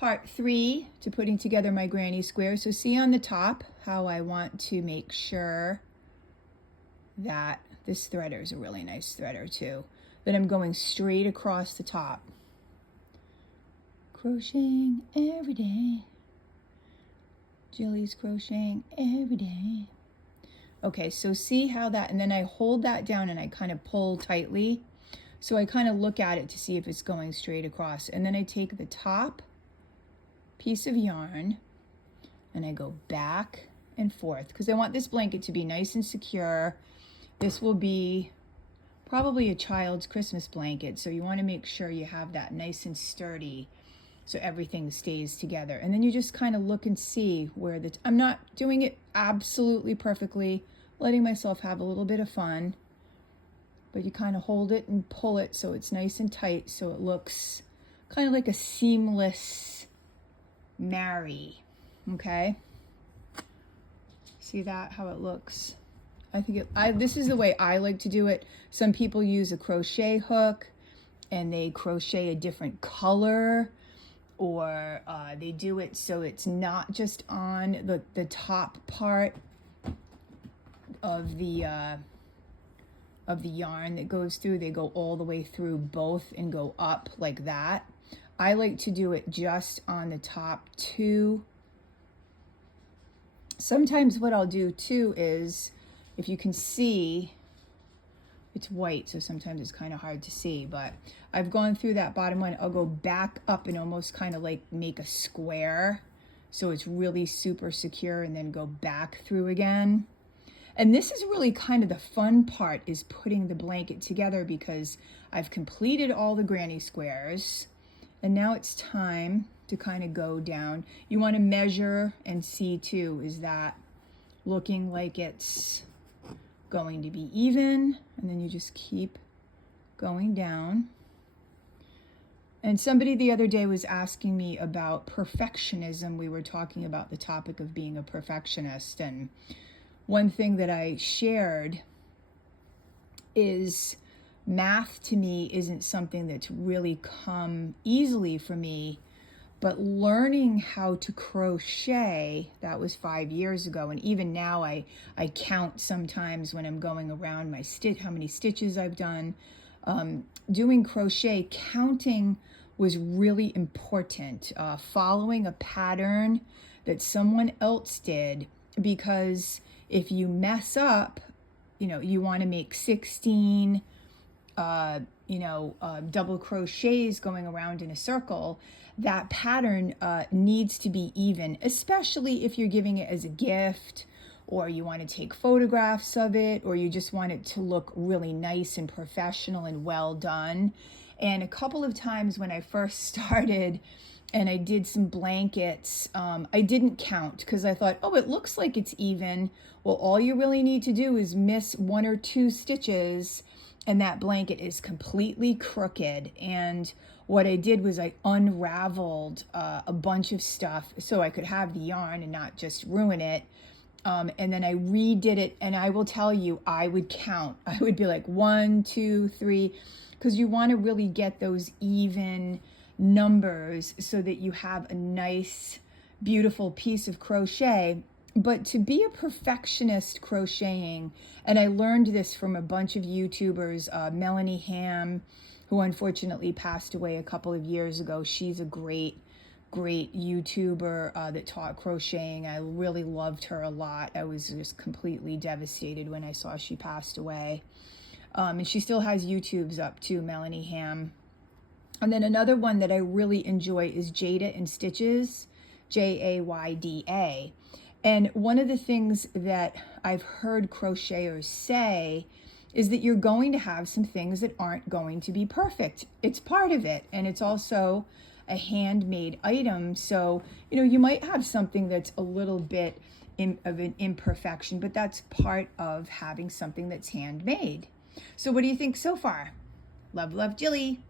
part 3 to putting together my granny square. So see on the top how I want to make sure that this threader is a really nice threader too, that I'm going straight across the top. Crocheting every day. Jilly's crocheting every day. Okay, so see how that, and then I hold that down and I kind of pull tightly. So I kind of look at it to see if it's going straight across. And then I take the top piece of yarn and I go back and forth because I want this blanket to be nice and secure. This will be probably a child's Christmas blanket, so you want to make sure you have that nice and sturdy so everything stays together. And then you just kind of look and see where I'm not doing it absolutely perfectly, letting myself have a little bit of fun, but you kind of hold it and pull it so it's nice and tight, so it looks kind of like a seamless marry. Okay, see that, how it looks? I think this is the way I like to do it. Some people use a crochet hook and they crochet a different color, or they do it so it's not just on the top part of the yarn that goes through. They go all the way through both and go up like that. I like to do it just on the top two. Sometimes what I'll do too is, if you can see, it's white, so sometimes it's kind of hard to see, but I've gone through that bottom one. I'll go back up and almost kind of like make a square so it's really super secure, and then go back through again. And this is really kind of the fun part, is putting the blanket together, because I've completed all the granny squares and now it's time to kind of go down. You want to measure and see too, is that looking like it's going to be even? And then you just keep going down. And somebody the other day was asking me about perfectionism. We were talking about the topic of being a perfectionist, and one thing that I shared is math to me isn't something that's really come easily for me, but learning how to crochet, that was 5 years ago. And even now I count sometimes when I'm going around my how many stitches I've done. Doing crochet, counting was really important. Following a pattern that someone else did, because if you mess up, you want to make 16 double crochets going around in a circle. That pattern needs to be even, especially if you're giving it as a gift, or you want to take photographs of it, or you just want it to look really nice and professional and well done. And a couple of times when I first started and I did some blankets, I didn't count because I thought, oh, it looks like it's even. Well, all you really need to do is miss 1 or 2 stitches and that blanket is completely crooked. And what I did was I unraveled a bunch of stuff so I could have the yarn and not just ruin it. And then I redid it, and I will tell you, I would count. I would be like 1, 2, 3, because you want to really get those even numbers so that you have a nice, beautiful piece of crochet. But to be a perfectionist crocheting, and I learned this from a bunch of YouTubers, Melanie Ham, who unfortunately passed away a couple of years ago. She's a great YouTuber that taught crocheting. I really loved her a lot. I was just completely devastated when I saw she passed away. And she still has YouTubes up too, Melanie Ham. And then another one that I really enjoy is Jada and Stitches, Jayda. And one of the things that I've heard crocheters say is that you're going to have some things that aren't going to be perfect. It's part of it, and it's also a handmade item. So, you might have something that's a little bit of an imperfection, but that's part of having something that's handmade. So what do you think so far? Love, love, Jilly.